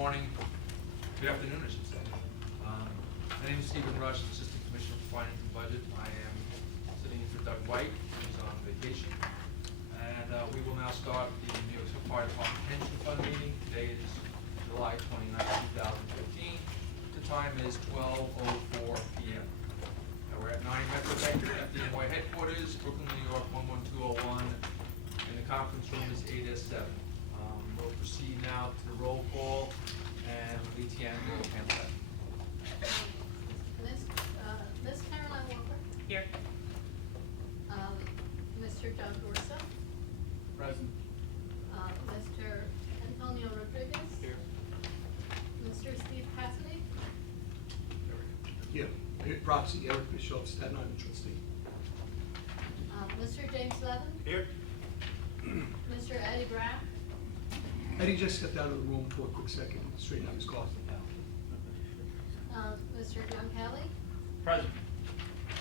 morning, good afternoon, I should say. My name is Stephen Rush, Assistant Commissioner for Finance and Budget. I am sitting in for Doug White, who's on vacation. And we will now start the New York City Fire Department Pension Fund meeting. Today is July 29, 2015. The time is 12:04 p.m. We're at 9 Metro Bank, FDNY headquarters, Brooklyn, New York, 11201, and the conference room is 8S7. We'll proceed now to the roll call, and Etienne will handle that. Miss Caroline Walker. Here. Mr. John Dorsa. Present. Mr. Antonio Rodriguez. Here. Mr. Steve Cassidy. Here. Proxy, Eric Bishop, Staten Island trustee. Mr. James Levin. Here. Mr. Eddie Brown. Eddie just stepped out of the room for a quick second, straighten out his car. Mr. John Kelly. Present.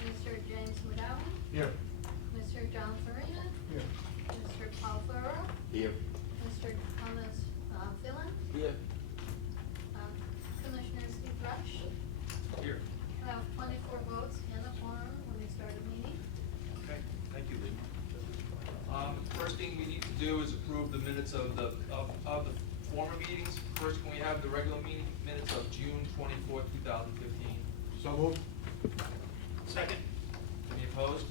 Mr. James McGowan. Here. Mr. John Farina. Here. Mr. Paul Ferro. Here. Mr. Thomas Phelan. Here. Commissioner Steve Rush. Here. I have 24 votes in the quorum when we start the meeting. Okay, thank you, Lee. First thing we need to do is approve the minutes of the former meetings. First, can we have the regular meeting minutes of June 24, 2015? So moved. Second. Any opposed?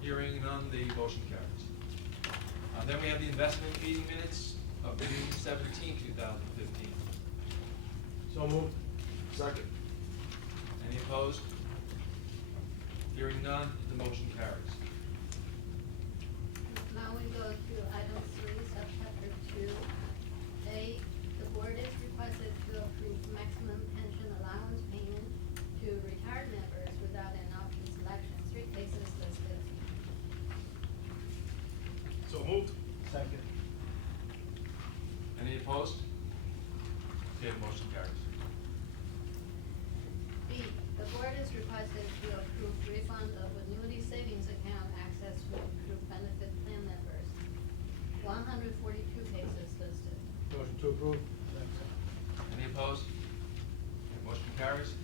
Hearing none, the motion carries. Then we have the investment meeting minutes of June 17, 2015. So moved. Second. Any opposed? Hearing none, the motion carries. Now we go to item 3, subchapter 2. The board is requested to approve maximum pension allowance payment to retired members without an option selection. 3 cases listed. So moved. Second. Any opposed? Okay, the motion carries. B, the board is requested to approve refund of annuity savings account access to approved benefit plan members. 142 cases listed. Motion to approve. Any opposed? Okay, motion carries.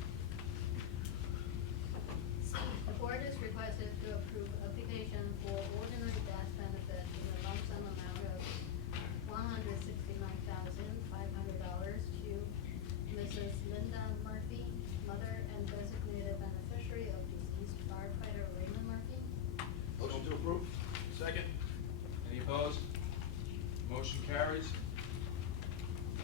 C, the board is requested to approve application for ordinary death benefit in a lump sum amount of $169,500 to Mrs. Linda Murphy, mother and designated beneficiary of deceased firefighter Raymond Murphy. Motion to approve. Second. Any opposed? Motion carries.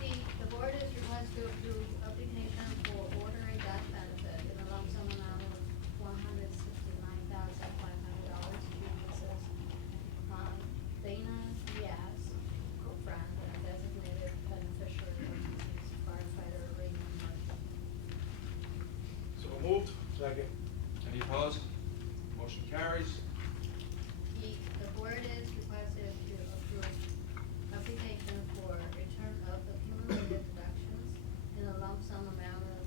D, the board is requested to approve application for ordinary death benefit in a lump sum amount of $169,500 to Mrs. Dana Diaz, co-friend and designated beneficiary of deceased firefighter Raymond Murphy. So moved. Second. Any opposed? Motion carries. E, the board is requested to approve application for return of accumulated deductions in a lump sum amount of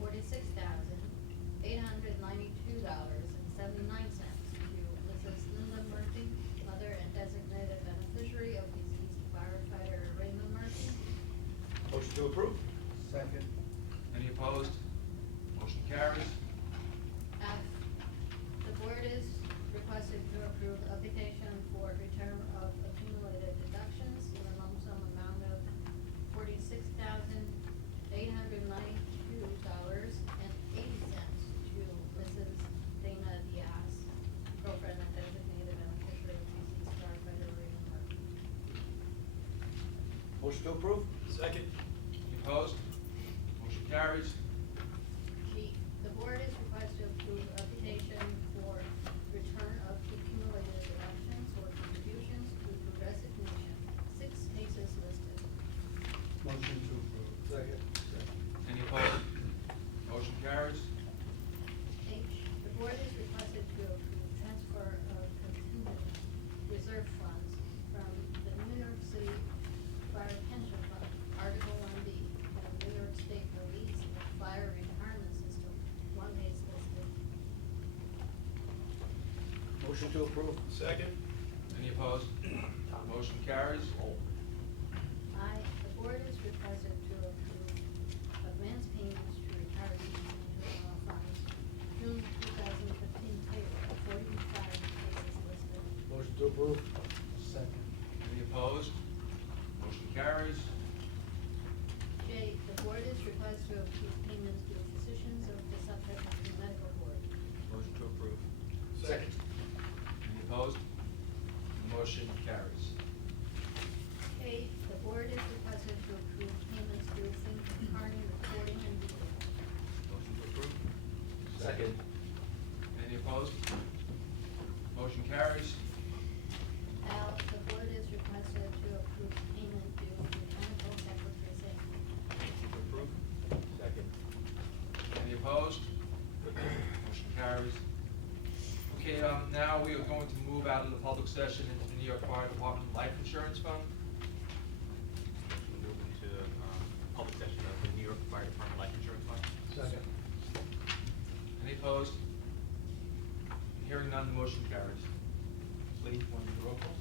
$46,892.79 to Mrs. Linda Murphy, mother and designated beneficiary of deceased firefighter Raymond Murphy. Motion to approve. Second. Any opposed? Motion carries. F, the board is requested to approve application for return of accumulated deductions in a lump sum amount of $46,892.80 to Mrs. Dana Diaz, girlfriend and designated beneficiary of deceased firefighter Raymond Murphy. Motion to approve. Second. Any opposed? Motion carries. G, the board is requested to approve application for return of accumulated deductions or contributions to progressive nation. 6 cases listed. Motion to approve. Second. Any opposed? Motion carries. H, the board is requested to approve transfer of contingent reserve funds from the New York City Fire Pension Fund, Article 1B, and New York State Police and Fire Retirement System. 1 case listed. Motion to approve. Second. Any opposed? Motion carries. I, the board is requested to approve advance payments to retirees and general funds, June 2015 payroll, 45 cases listed. Motion to approve. Second. Any opposed? Motion carries. J, the board is requested to approve payments to physicians of the subject of the medical board. Motion to approve. Second. Any opposed? Motion carries. K, the board is requested to approve payments to Think Carney Recording and Video. Motion to approve. Second. Any opposed? Motion carries. L, the board is requested to approve payment due mechanical secretary safety. Motion to approve. Second. Any opposed? Motion carries. Okay, now we are going to move out of the public session into the New York Fire Department Life Insurance Fund. Move into public session of the New York Fire Department Life Insurance Fund. Second. Any opposed? Hearing none, the motion carries. Lee, want to do the roll call?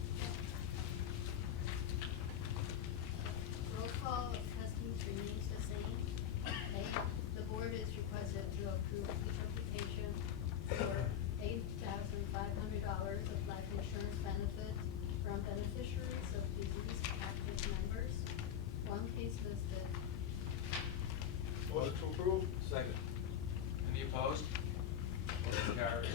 Roll call of trustees remains the same. A, the board is requested to approve each application for $8,500 of life insurance benefits from beneficiaries of deceased active members. One case listed. Motion to approve. Second. Any opposed? Motion carries.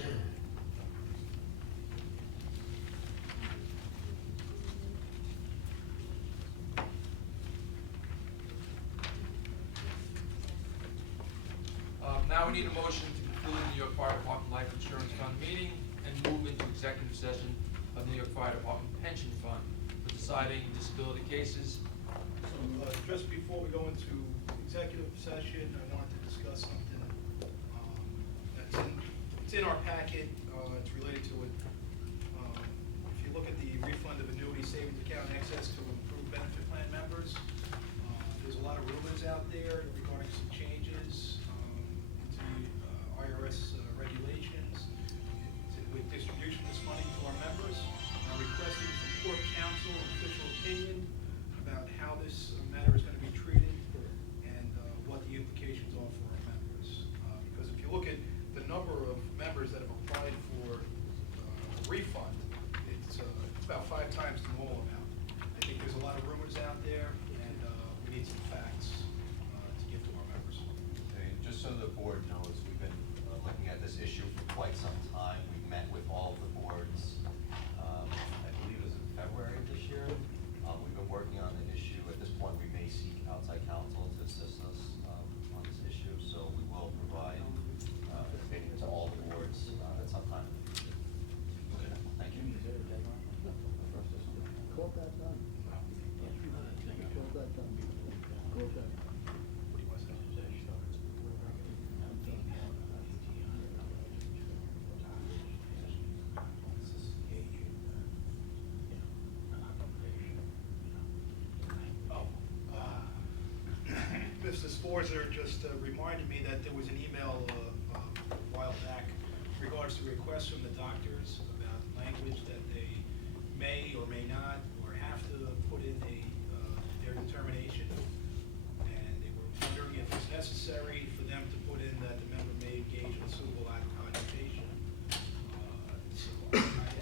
Now we need a motion to conclude the New York Fire Department Life Insurance Fund meeting and move into executive session of the New York Fire Department Pension Fund for deciding disability cases. So, just before we go into executive session, I wanted to discuss something, it's in our packet, it's related to it. If you look at the refund of annuity savings account excess to improved benefit plan members, there's a lot of rumors out there regarding some changes, to IRS regulations with distribution of this money to our members. I'm requesting from court counsel an official opinion about how this matter is going to be treated and what the implications are for our members. Because if you look at the number of members that have applied for a refund, it's about 5 times the normal amount. I think there's a lot of rumors out there, and we need some facts to give to our members. Okay, just so the board knows, we've been looking at this issue for quite some time. We've met with all of the boards, I believe it was in February of this year. We've been working on the issue. At this point, we may seek outside counsel to assist us on this issue, so we will provide an opinion to all the boards at some time in the future. Okay, thank you. Call that done. Call that done. Call that. What do you want to say? Mr. Sforza just reminded me that there was an email a while back in regards to requests from the doctors about language that they may or may not or have to put in their determination. And they were wondering if it's necessary for them to put in that the member may engage in suitable act of occupation. So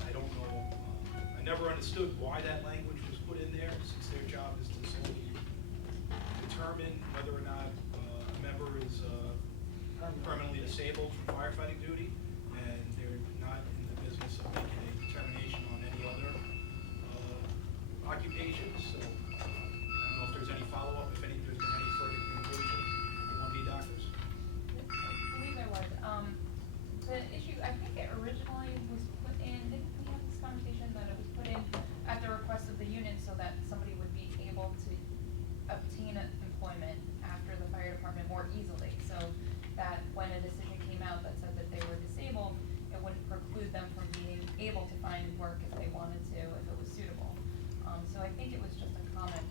I don't know, I never understood why that language was put in there, since their job is to solely determine whether or not a member is permanently disabled from firefighting duty, and they're not in the business of making a determination on any other occupations. So I don't know if there's any follow-up, if there's been any further communication among the doctors. I believe there was. The issue, I think it originally was put in, didn't we have this conversation that it was put in at the request of the unit so that somebody would be able to obtain employment after the fire department more easily, so that when a decision came out that said that they were disabled, it wouldn't preclude them from being able to find work if they wanted to, if it was suitable. So I think it was just a comment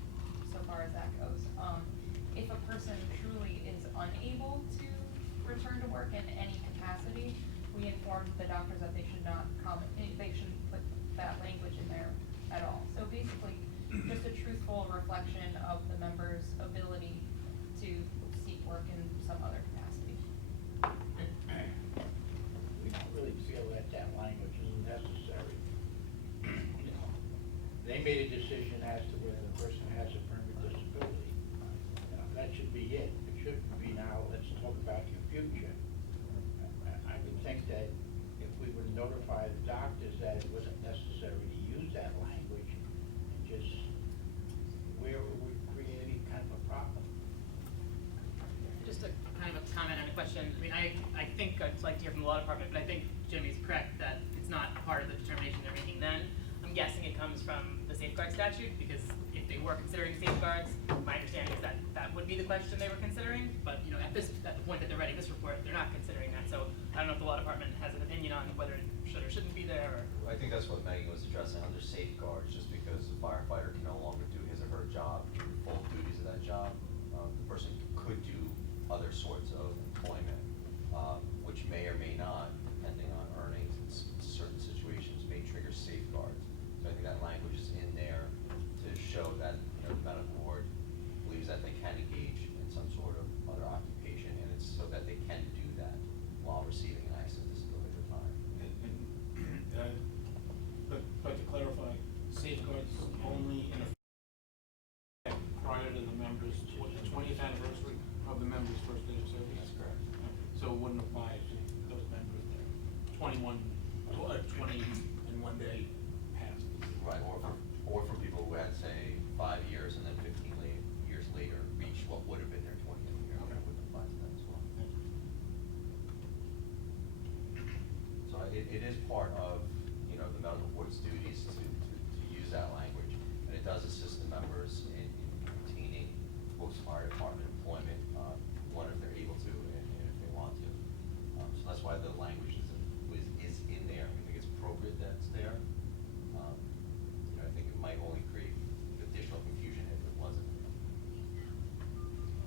so far as that goes. If a person truly is unable to return to work in any capacity, we informed the doctors that they should not comment, they shouldn't put that language in there at all. So basically, just a truthful reflection of the members' work in some other capacity. We don't really feel that that language is necessary. You know, they made a decision as to whether the person has a permanent disability. You know, that should be it. It shouldn't be now, let's talk about your future. I would think that if we would notify the doctors that it wasn't necessary to use that language, and just where we would create any kind of a problem. Just a kind of a comment and a question. I mean, I think I'd like to hear from the law department, but I think Jimmy's correct that it's not part of the determination they're making then. I'm guessing it comes from the safeguard statute, because if they were considering safeguards, my understanding is that that would be the question they were considering. But, you know, at the point that they're writing this report, they're not considering that. So I don't know if the law department has an opinion on whether it should or shouldn't be there, or. I think that's what Megan was addressing under safeguards, just because the firefighter can no longer do his or her job, full duties of that job. The person could do other sorts of employment, which may or may not, depending on earnings in certain situations, may trigger safeguards. So I think that language is in there to show that, you know, the medical board believes that they can engage in some sort of other occupation, and it's so that they can do that while receiving an accident disability at the time. But to clarify, safeguards only in effect prior to the members, the 20th anniversary of the members' first day of service? That's correct. So it wouldn't apply to those members that 20 and 1 day past. Right, or for people who had, say, 5 years and then 15 years later reached what would have been their 20th year, that would apply to them as well. So it is part of, you know, the medical board's duties to use that language, and it does assist the members in obtaining post-fire department employment, one, if they're able to, and if they want to. So that's why the language is in there. We think it's appropriate that it's there. You know, I think it might only create additional confusion if it wasn't.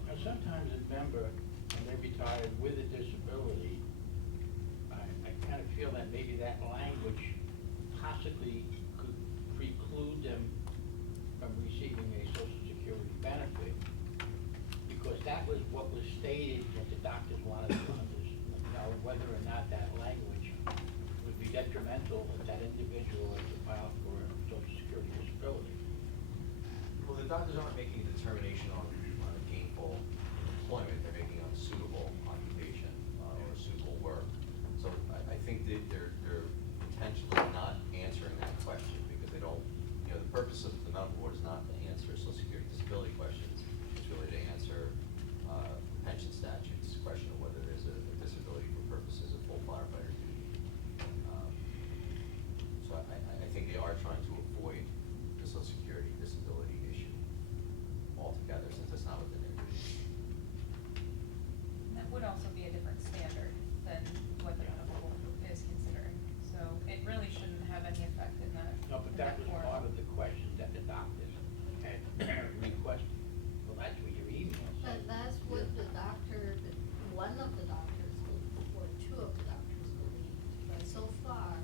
Now, sometimes a member, when they retire with a disability, I kind of feel that maybe that language possibly could preclude them from receiving a Social Security benefit, because that was what was stated that the doctors wanted to know whether or not that language would be detrimental if that individual was to file for a Social Security disability. Well, the doctors aren't making a determination on a gainful employment, they're making on suitable occupation, or suitable work. So I think that they're intentionally not answering that question, because they don't, you know, the purpose of the medical board is not to answer Social Security disability questions, it's really to answer pension statutes, question of whether there's a disability for purposes of full firefighter duty. So I think they are trying to avoid the Social Security disability issue altogether, since it's not within their duty. And that would also be a different standard than what the medical board is considering. So it really shouldn't have any effect in that. No, but that was part of the question that the doctors had requested. Well, that's what your email said. That's what the doctor, one of the doctors, or two of the doctors believed. But so far,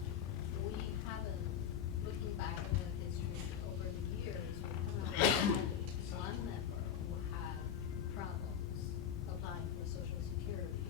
we haven't, looking back at the history over the years, we haven't had one member who had problems applying for Social Security.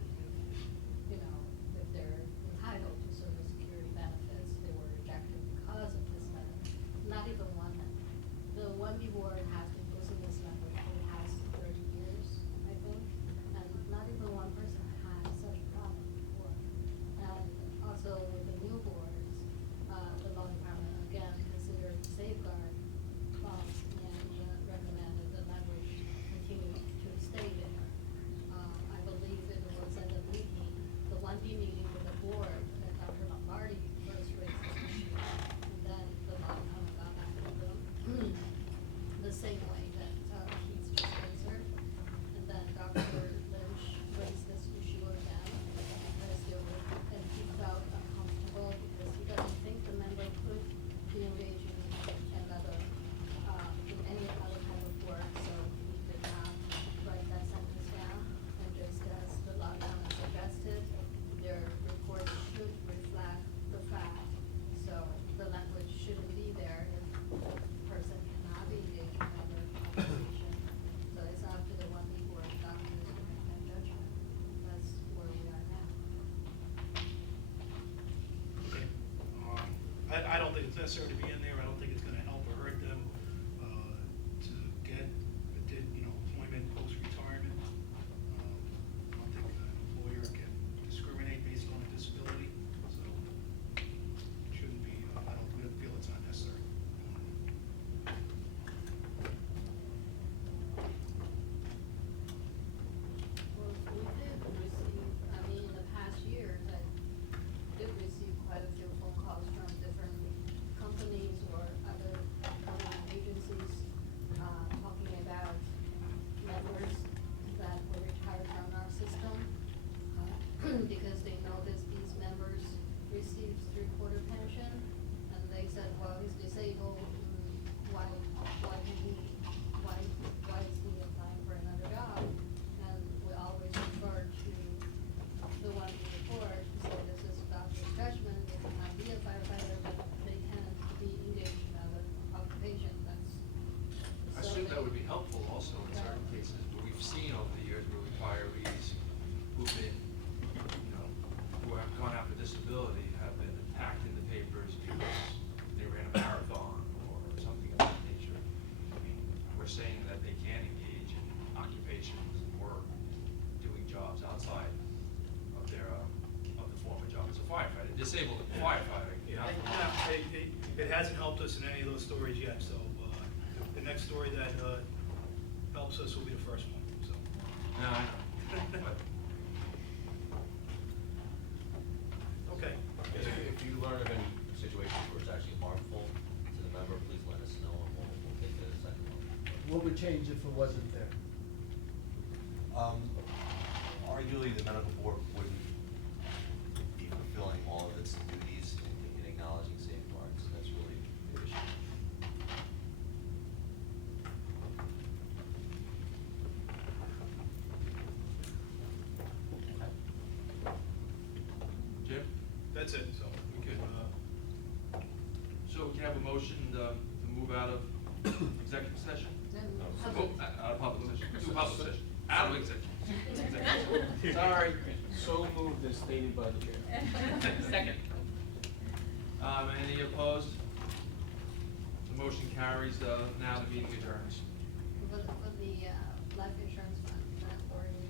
necessary to be in there. I don't think it's gonna help or hurt them, to get, employment post-retirement. I don't think an employer can discriminate based on a disability, so it shouldn't be, we don't feel it's unnecessary. Well, we did receive, in the past years, I did receive quite a few phone calls from different companies or other government agencies, talking about members that were retired from our system, because they noticed these members received three-quarter pension, and they said, well, he's disabled, why is he applying for another job? And we always refer to the one we report, so this is doctor's judgment, they might be a firefighter, but they can be engaged in other occupation, that's. I assume that would be helpful also in certain cases, but we've seen over the years where retirees who've been, who have gone out for disability have been attacked in the papers because they ran a marathon or something of that nature. I mean, we're saying that they can engage in occupations and work, doing jobs outside of their, of the former job as a firefighter, disabled firefighter. It hasn't helped us in any of those stories yet, so, the next story that, helps us will be the first one, so. No, I know, but Okay. If you learn of any situations where it's actually harmful to the member, please let us know and we'll take it as a second one. What would change if it wasn't there? Arguably, the medical board wouldn't be fulfilling all of its duties in acknowledging safeguards. That's really the issue. Jim? That's it, so we could, So we can have a motion to move out of executive session? Out of public session, to public session, out of executive. Sorry. So moved as stated by the chair. Second. Any opposed? The motion carries, now the meeting adjourns. For the life insurance fund, that we're in